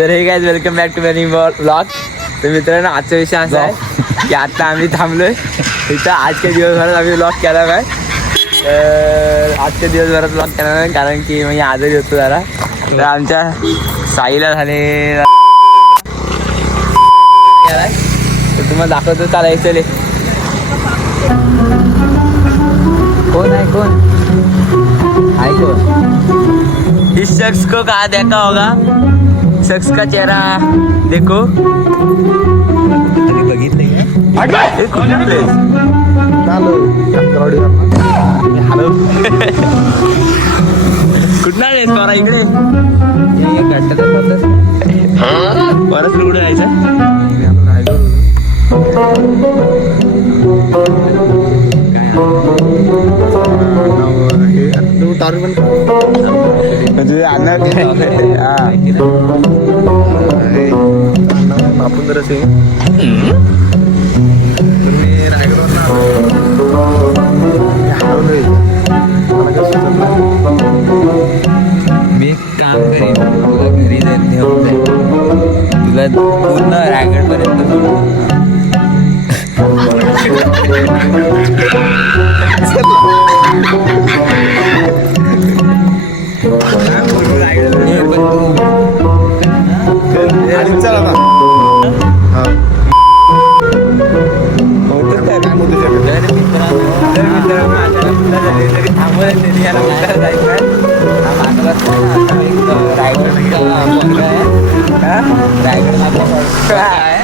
तर हे guys welcome back to many blog. तर मित्रांनो आजचा विषय असा आहे की आता आम्ही थांबलोय इथं. आजच्या दिवसभरात आम्ही ब्लॉग केला नाही. तर आजच्या दिवसभरात ब्लॉग केला नाही कारण की म्हणजे आजच होतो जरा. तर आमच्या साईला झाले तर तुम्हाला दाखवतो. चालायचं चले. कौन है कौन? हाय कौन? इस शख्स को कहाँ देखा होगा? शख्स का चेहरा देखो. बघितलं कुठे प्लेस? हॅलो कुठं आहे करा इकडे परत कुठे जायचं? म्हणजे आपण जर असे मी रायगडवर मी एक काम करेन तुला घरी जाईल घेऊन जाईल तुला पूर्ण रायगडपर्यंत सोडून.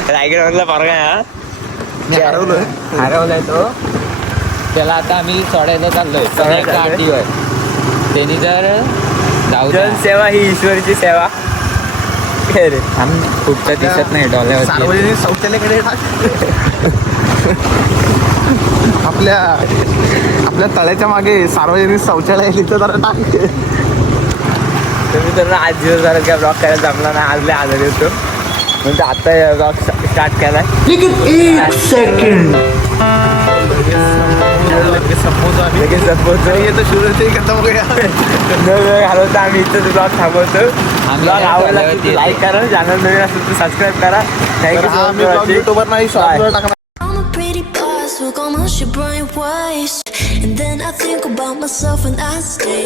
रायगडमधला पोरगा हरवलाय तो. त्याला आता आम्ही सोडायला चाललोय. गाडीवर त्यांनी जर जाऊ सेवा ही ईश्वरीची सेवा. आम्ही कुठचं दिसत नाही डोल्यावर. सार्वजनिक शौचालयाकडे आपल्या तळ्याच्या मागे सार्वजनिक शौचालय तिथं जरा टाक. तुम्ही तर आज दिवस जरा काय ब्लॉग करायला जमला नाही. आजले आजारी होतो म्हणजे आता ब्लॉग स्टार्ट केलाय. घालवतो आम्ही इथं ब्लॉग थांबवतो. ब्लॉग आवडला लाईक करा. चॅनल नवीन असेल तर सबस्क्राईब करा. थँक्यू. युट्यूबवर नाही टाकणार. Look almost your brain waste, and then I think about myself and I stay.